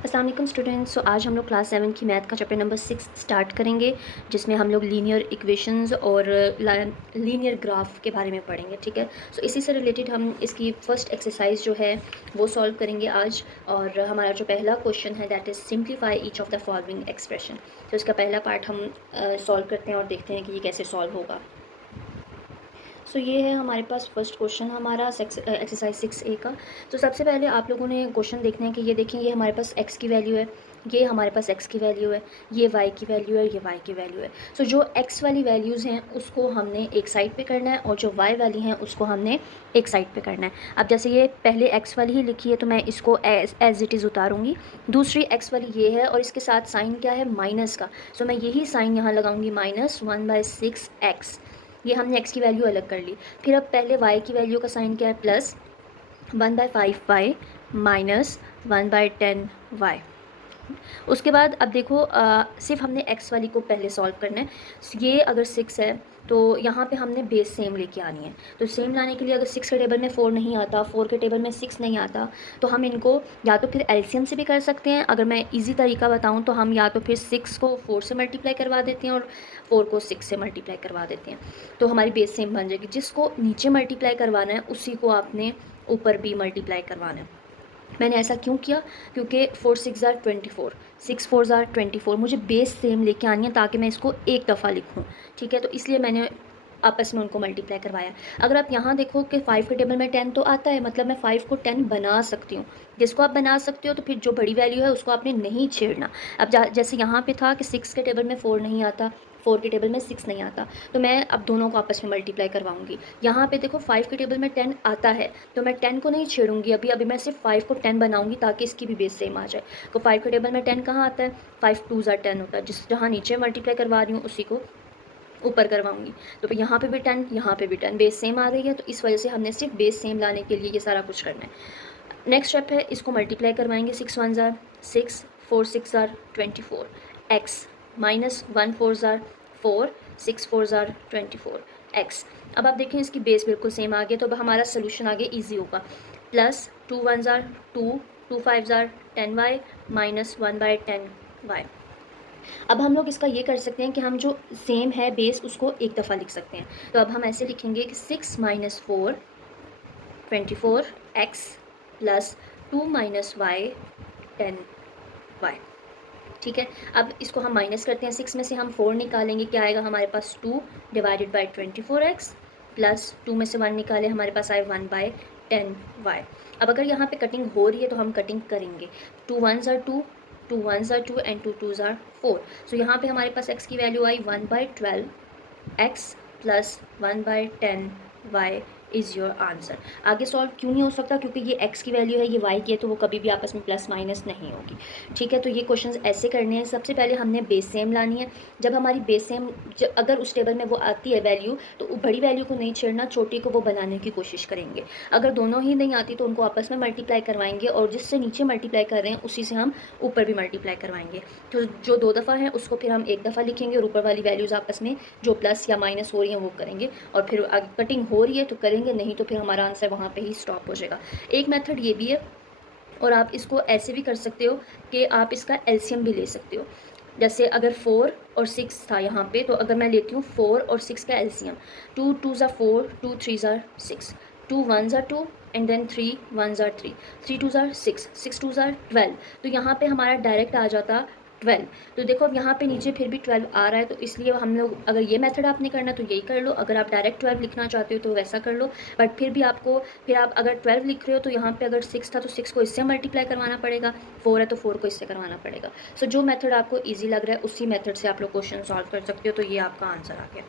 अस्सलाम वालेकुम स्टूडेंट्स। आज हम लोग क्लास 7 की मैथ का चैप्टर नंबर 6 स्टार्ट करेंगे, जिसमें हम लोग लीनियर इक्वेशंस और लीनियर ग्राफ के बारे में पढ़ेंगे। ठीक है, सो इसी से रिलेटेड हम इसकी फ़र्स्ट एक्सरसाइज जो है वो सॉल्व करेंगे आज। और हमारा जो पहला क्वेश्चन है that is simplify each of the following expression. तो इसका पहला पार्ट हम सॉल्व करते हैं और देखते हैं कि ये कैसे सॉल्व होगा। सो ये है हमारे पास फर्स्ट क्वेश्चन हमारा एक्सरसाइज 6A का। तो सबसे पहले आप लोगों ने क्वेश्चन देखना है कि ये देखें, ये हमारे पास x की वैल्यू है, ये हमारे पास x की वैल्यू है, ये y की वैल्यू है, ये y की वैल्यू है। सो जो x वाली वैल्यूज़ हैं उसको हमने एक साइड पे करना है और जो y वाली हैं उसको हमने एक साइड पे करना है। अब जैसे ये पहले x वाली ही लिखी है तो मैं इसको एज इट इज़ उतारूँगी। दूसरी x वाली ये है और इसके साथ साइन क्या है, माइनस का। सो मैं यही साइन यहाँ लगाऊंगी, -1/6x। ये हमने x की वैल्यू अलग कर ली। फिर अब पहले y की वैल्यू का साइन क्या है, प्लस 1/5y माइनस 1/10y। उसके बाद अब देखो सिर्फ हमने x वाली को पहले सॉल्व करना है। ये अगर 6 है तो यहाँ पे हमने बेस सेम लेके आनी है। तो सेम लाने के लिए अगर 6 के टेबल में 4 नहीं आता, 4 के टेबल में 6 नहीं आता, तो हम इनको या तो फिर एलसीएम से भी कर सकते हैं। अगर मैं इजी तरीका बताऊँ तो हम या तो फिर 6 को 4 से मल्टीप्लाई करवा देते हैं और 4 को 6 से मल्टीप्लाई करवा देते हैं, तो हमारी बेस सेम बन जाएगी। जिसको नीचे मल्टीप्लाई करवाना है उसी को आपने ऊपर भी मल्टीप्लाई करवाना है। मैंने ऐसा क्यों किया, क्योंकि 4 6 ज़ार 24, 6 4 ज़ार 24, मुझे बेस सेम लेके आनी है ताकि मैं इसको एक दफ़ा लिखूँ। ठीक है, तो इसलिए मैंने आपस में उनको मल्टीप्लाई करवाया। अगर आप यहाँ देखो कि 5 के टेबल में 10 तो आता है, मतलब मैं 5 को 10 बना सकती हूँ। जिसको आप बना सकते हो तो फिर जो बड़ी वैल्यू है उसको आपने नहीं छेड़ना। अब जैसे यहाँ पे था कि 6 के टेबल में 4 नहीं आता, 4 के टेबल में 6 नहीं आता, तो मैं अब दोनों को आपस में मल्टीप्लाई करवाऊंगी। यहाँ पे देखो 5 के टेबल में 10 आता है तो मैं 10 को नहीं छेड़ूंगी, अभी अभी मैं सिर्फ 5 को 10 बनाऊंगी ताकि इसकी भी बेस सेम आ जाए। तो 5 के टेबल में 10 कहाँ आता है, 5 2 ज़ार 10 होता है। जहाँ नीचे मल्टीप्लाई करवा रही हूँ उसी को ऊपर करवाऊंगी। तो फिर यहाँ पे भी 10, यहाँ पे भी 10, बेस सेम आ रही है, तो इस वजह से हमने सिर्फ बेस सेम लाने के लिए ये सारा कुछ करना है। नेक्स्ट स्टेप है, इसको मल्टीप्लाई करवाएंगे। 6 1 ज़ार 6, 4 6 ज़ार 24 एक्स, माइनस 1 4 ज़ार 4, 6 4 ज़ार 24 एक्स। अब आप देखें इसकी बेस बिल्कुल सेम आ गया, तो अब हमारा सोल्यूशन आगे ईजी होगा। प्लस 2 1 ज़ार 2, 2 5 ज़ार 10y माइनस 1/10y। अब हम लोग इसका ये कर सकते हैं कि हम जो सेम है बेस उसको एक दफ़ा लिख सकते हैं। तो अब हम ऐसे लिखेंगे कि 6 - 4 24 एक्स प्लस 2 - y 10y। ठीक है, अब इसको हम माइनस करते हैं। 6 में से हम 4 निकालेंगे, क्या आएगा हमारे पास, 2 डिवाइडेड बाई 24x प्लस 2 में से 1 निकाले, हमारे पास आए 1/10y। अब अगर यहाँ पे कटिंग हो रही है तो हम कटिंग करेंगे। 2 1 ज़ार 2, 2 1 ज़ार 2 एंड 2 2 ज़ार 4। सो यहाँ पे हमारे पास x की value I 1/12 x plus 1/10y is your answer. आगे सॉल्व क्यों नहीं हो सकता, क्योंकि ये x की वैल्यू है, ये y की है, तो वो कभी भी आपस में प्लस माइनस नहीं होगी। ठीक है, तो ये क्वेश्चंस ऐसे करने हैं। सबसे पहले हमने बेस सेम लानी है। जब हमारी बेस सेम अगर उस टेबल में वो आती है वैल्यू, तो बड़ी वैल्यू को नहीं छेड़ना, छोटी को वो बनाने की कोशिश करेंगे। अगर दोनों ही नहीं आती तो उनको आपस में मल्टीप्लाई करवाएंगे और जिससे नीचे मल्टीप्लाई कर रहे हैं उसी से हम ऊपर भी मल्टीप्लाई करवाएंगे। तो जो 2 दफ़ा है उसको फिर हम एक दफ़ा लिखेंगे और ऊपर वाली वैल्यूज़ आपस में जो प्लस या माइनस हो रही हैं वो करेंगे। और फिर कटिंग हो रही है तो करेंगे, नहीं तो फिर हमारा आंसर वहाँ पे ही स्टॉप हो जाएगा। एक मेथड ये भी है, और आप इसको ऐसे भी कर सकते हो कि आप इसका एलसीएम भी ले सकते हो। जैसे अगर 4 और 6 था यहाँ पे, तो अगर मैं लेती हूँ 4 और 6 का एलसीएम, 2 2 ज़ार 4, 2 3 ज़ार 6, 2 1 ज़ार 2 एंड देन 3 1 ज़ार 3, 3 2 ज़ार 6, 6 2 ज़ार 12। तो यहाँ पे हमारा डायरेक्ट आ जाता 12। तो देखो अब यहाँ पे नीचे फिर भी 12 आ रहा है, तो इसलिए हम लोग, अगर ये मेथड आपने करना तो यही कर लो, अगर आप डायरेक्ट 12 लिखना चाहते हो तो वैसा कर लो। बट फिर भी आपको, फिर आप अगर 12 लिख रहे हो तो यहाँ पे अगर 6 था तो 6 को इससे मल्टीप्लाई करवाना पड़ेगा, 4 है तो 4 को इससे करवाना पड़ेगा। सो जो मेथड आपको ईजी लग रहा है उसी मेथड से आप लोग क्वेश्चन सॉल्व कर सकते हो। तो ये आपका आंसर आ गया।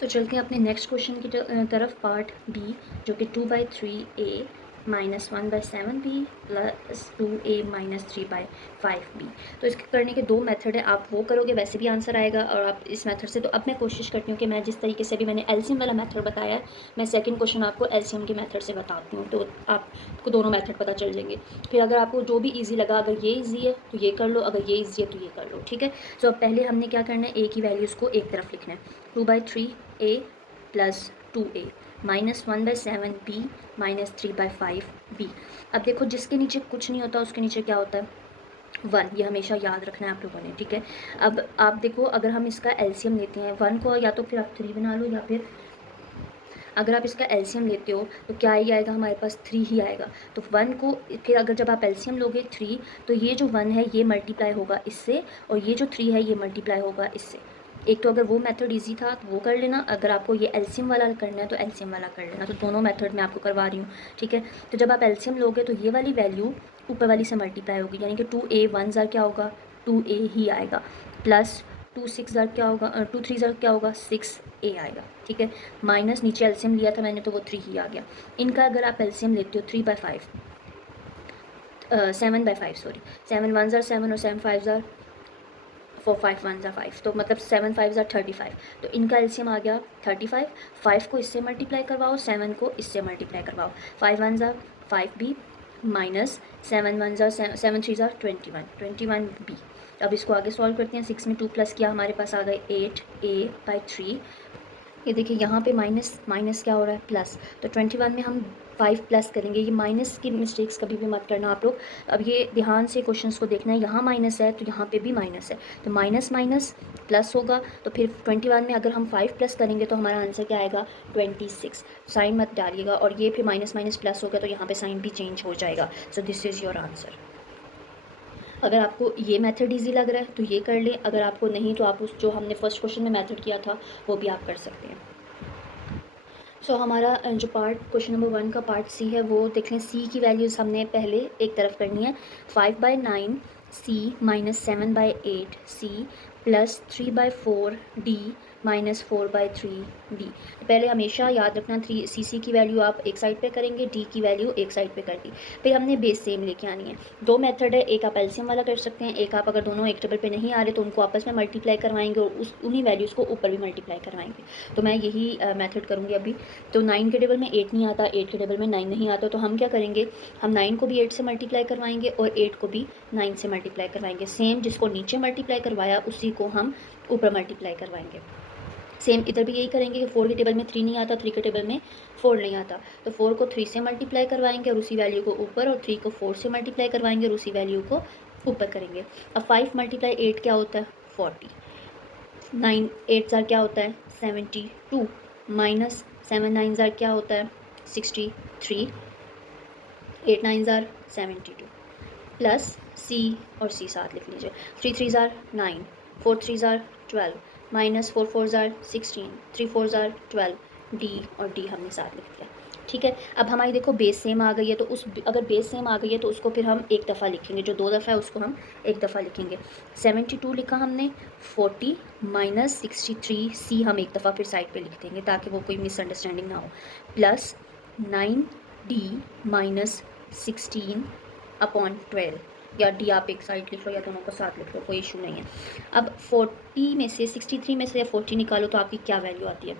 सो चलते हैं अपने नेक्स्ट क्वेश्चन की तरफ, पार्ट बी, जो कि 2/3a minus 1/7b plus 2a minus 3/5b। तो इसके करने के 2 मेथड है, आप वो करोगे वैसे भी आंसर आएगा और आप इस मेथड से। तो अब मैं कोशिश करती हूँ कि मैं जिस तरीके से भी मैंने एलसीएम वाला मेथड बताया है, मैं सेकंड क्वेश्चन आपको एलसीएम के मेथड से बताती हूँ, तो आपको दोनों मेथड पता चल जाएंगे। फिर अगर आपको जो भी ईजी लगा, अगर ये ईजी है तो ये कर लो, अगर ये ईजी है तो ये कर लो। ठीक है, सो अब पहले हमने क्या करना है, ए की वैल्यूज़ को एक तरफ लिखना है। 2/3a plus 2a, -1/7b, -3/5b। अब देखो जिसके नीचे कुछ नहीं होता उसके नीचे क्या होता है, 1। ये हमेशा याद रखना है आप लोगों ने, ठीक है। अब आप देखो अगर हम इसका एलसीएम लेते हैं 1 को, या तो फिर आप 3 बना लो, या फिर अगर आप इसका एलसीएम लेते हो तो क्या ही आएगा हमारे पास, 3 ही आएगा। तो 1 को फिर अगर जब आप एलसीएम लोगे 3, तो ये जो 1 है ये मल्टीप्लाई होगा इससे, और ये जो 3 है ये मल्टीप्लाई होगा इससे। एक तो अगर वो मेथड इजी था तो वो कर लेना, अगर आपको ये एलसीएम वाला करना है तो एलसीएम वाला कर लेना। तो दोनों मेथड मैं आपको करवा रही हूँ, ठीक है। तो जब आप एलसीएम लोगे तो ये वाली वैल्यू ऊपर वाली से मल्टीप्लाई होगी, यानी कि 2a 1 ज़ार क्या होगा, 2a ही आएगा, प्लस 2 6 ज़ार क्या होगा, 2 3 ज़ार क्या होगा, 6a आएगा, ठीक है। माइनस नीचे एलसीएम लिया था मैंने तो वो 3 ही आ गया। इनका अगर आप एलसीएम लेते हो 3/5, 7/5 सॉरी, 7 1 ज़ार 7 और 7 5 ज़ार 4 5 1 ज़ार 5, तो मतलब 7 5 ज़ार 35। तो इनका एलसीएम आ गया 35, 5 को इससे मल्टीप्लाई करवाओ, 7 को इससे मल्टीप्लाई करवाओ, 5 1 ज़ार 5b, माइनस 7 1 ज़ार 7 3 ज़ार 21b। अब इसको आगे सॉल्व करते हैं, 6 में 2 प्लस किया, हमारे पास आ गए 8a/3। ये देखिए यहाँ पे माइनस माइनस क्या हो रहा है, प्लस। तो 21 में हम 5 प्लस करेंगे, ये माइनस की मिस्टेक्स कभी भी मत करना आप लोग। अब ये ध्यान से क्वेश्चंस को देखना है, यहाँ माइनस है तो यहाँ पे भी माइनस है, तो माइनस माइनस प्लस होगा। तो फिर 21 में अगर हम 5 प्लस करेंगे तो हमारा आंसर क्या आएगा, 26। साइन मत डालिएगा, और ये फिर माइनस माइनस प्लस होगा तो यहाँ पे साइन भी चेंज हो जाएगा। So this is your answer. अगर आपको ये मेथड इजी लग रहा है तो ये कर लें, अगर आपको नहीं तो आप उस जो हमने फर्स्ट क्वेश्चन में मेथड किया था वो भी आप कर सकते हैं। सो हमारा जो पार्ट क्वेश्चन नंबर 1 का पार्ट सी है वो देख लें। सी की वैल्यूज़ हमने पहले एक तरफ करनी है, 5/9 C minus 7/8 C plus 3/4 D minus 4/3 D. पहले हमेशा याद रखना 3 सी की वैल्यू आप एक साइड पे करेंगे, डी की वैल्यू एक साइड पे कर दी। फिर हमने बेस सेम लेके आनी है। दो मेथड है, एक आप एलसीएम वाला कर सकते हैं, एक आप अगर दोनों एक टेबल पे नहीं आ रहे तो उनको आपस में मल्टीप्लाई करवाएंगे और उन्हीं वैल्यूज़ को ऊपर भी मल्टीप्लाई करवाएंगे। तो मैं यही मेथड करूँगी अभी। तो 9 के टेबल में 8 नहीं आता, 8 के टेबल में 9 नहीं आता, तो हम क्या करेंगे, हम 9 को भी 8 से मल्टीप्लाई करवाएंगे और 8 को भी 9 से मल्टीप्लाई करवाएंगे। सेम जिसको नीचे मल्टीप्लाई करवाया उसी को हम ऊपर मल्टीप्लाई करवाएंगे। सेम इधर भी यही करेंगे कि 4 के टेबल में 3 नहीं आता, 3 के टेबल में 4 नहीं आता, तो 4 को 3 से मल्टीप्लाई करवाएंगे और उसी वैल्यू को ऊपर, और 3 को 4 से मल्टीप्लाई करवाएंगे और उसी वैल्यू को ऊपर करेंगे। अब 5 × 8 क्या होता है, 40। 9 8 ज़ार क्या होता है, 72, माइनस 7 9 ज़ार क्या होता है, 63, 8 9 ज़ार 72, प्लस सी, और सी साथ लिख लीजिए, 3 3 ज़ार 9, 4 3 ज़ार 12, माइनस 4 4 ज़ार 16, 3 4 ज़ार 12, डी, और डी हमने साथ लिख दिया, ठीक है। अब हमारी देखो बेस सेम आ गई है, तो उस अगर बेस सेम आ गई है तो उसको फिर हम एक दफ़ा लिखेंगे, जो 2 दफ़ा है उसको हम एक दफ़ा लिखेंगे। 72 लिखा हमने, 40 माइनस 63 सी हम एक दफ़ा फिर साइड पे लिख देंगे ताकि वो कोई मिसअंडरस्टैंडिंग ना हो, प्लस 9 डी माइनस 16/12, या डी आप एक साइड लिख लो या दोनों को साथ लिख लो, कोई इशू नहीं है। अब 40 में से 63 में से 40 निकालो तो आपकी क्या वैल्यू आती है।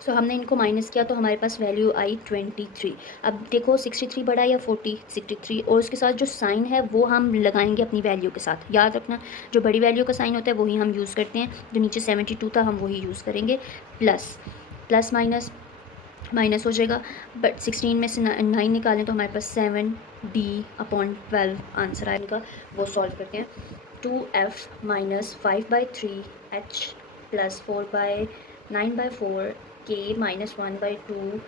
सो हमने इनको माइनस किया तो हमारे पास वैल्यू आई 23। अब देखो 63 बड़ा या 40, 63, और उसके साथ जो साइन है वो हम लगाएंगे अपनी वैल्यू के साथ। याद रखना जो बड़ी वैल्यू का साइन होता है वही हम यूज़ करते हैं, जो नीचे 72 था हम वही यूज़ करेंगे। प्लस प्लस माइनस माइनस हो जाएगा, बट 16 में से 9 निकालें तो हमारे पास 7d/12 आंसर आएगा। वो सॉल्व करते हैं। 2f minus 5/3h plus 4/9/4 k minus 1/2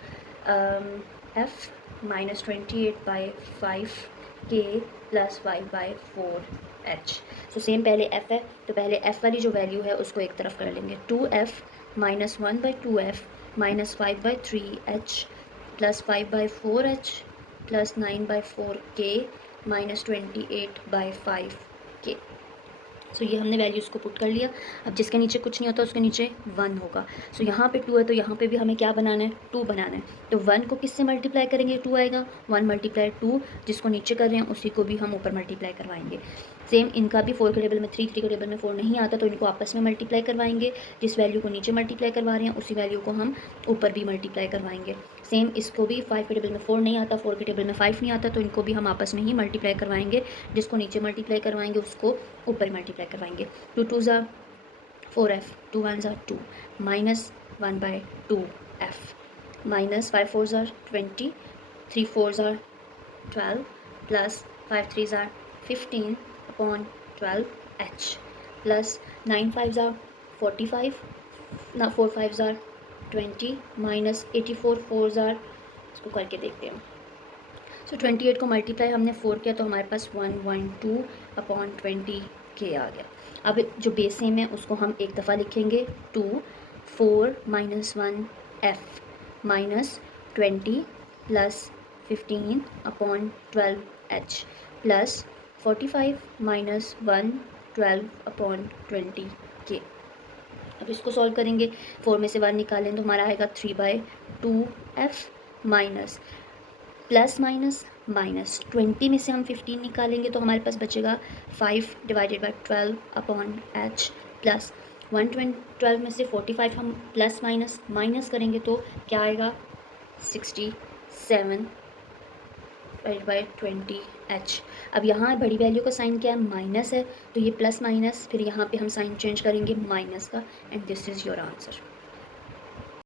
f minus 28/5 k plus 5/4h। तो सेम पहले f है तो पहले f वाली जो वैल्यू है उसको एक तरफ कर लेंगे। 2f minus 1/2f minus 5/3h plus 5/4h plus 9/4k minus 28/5k। सो ये हमने वैल्यूज़ को पुट कर लिया। अब जिसके नीचे कुछ नहीं होता उसके नीचे 1 होगा। सो यहाँ पे 2 है तो यहाँ पे भी हमें क्या बनाना है, 2 बनाना है। तो 1 को किससे मल्टीप्लाई करेंगे, 2 आएगा, 1 × 2, जिसको नीचे कर रहे हैं उसी को भी हम ऊपर मल्टीप्लाई करवाएंगे। सेम इनका भी 4 के टेबल में 3, 3 के टेबल में 4 नहीं आता तो इनको आपस में मल्टीप्लाई करवाएंगे। जिस वैल्यू को नीचे मल्टीप्लाई करवा रहे हैं उसी वैल्यू को हम ऊपर भी मल्टीप्लाई करवाएंगे। सेम इसको भी 5 के टेबल में 4 नहीं आता, 4 के टेबल में 5 नहीं आता, तो इनको भी हम आपस में ही मल्टीप्लाई करवाएंगे। जिसको नीचे मल्टीप्लाई करवाएंगे उसको ऊपर मल्टीप्लाई करवाएंगे। 2 2 ज़ा 4f, 2 1 ज़ा 2, minus 1/2 F minus 5 4s are 20, 3 4s are 12 plus 5 3s are 15 upon 12 H plus 9 5s are 45 ना 4 5s are 20 minus 84 4s are, इसको करके देखते हैं। सो 28 को मल्टीप्लाई हमने 4 किया तो हमारे पास 112 अपॉन 20 के आ गया। अब जो बेस सेम है उसको हम एक दफ़ा लिखेंगे 2 4 minus 1 F minus 20 plus 15 upon 12 H plus 45 minus 1 12 upon 20 के। अब इसको सॉल्व करेंगे, 4 में से 1 निकालें तो हमारा आएगा 3/2 F minus plus minus minus 20 में से हम 15 निकालेंगे तो हमारे पास बचेगा 5 divided by 12 upon H plus 112 में से 45 हम प्लस माइनस माइनस करेंगे तो क्या आएगा 67 डिवाइडेड बाई 20 एच। अब यहाँ बड़ी वैल्यू का साइन क्या है, माइनस है, तो ये प्लस माइनस, फिर यहाँ पे हम साइन चेंज करेंगे माइनस का, and this is your answer.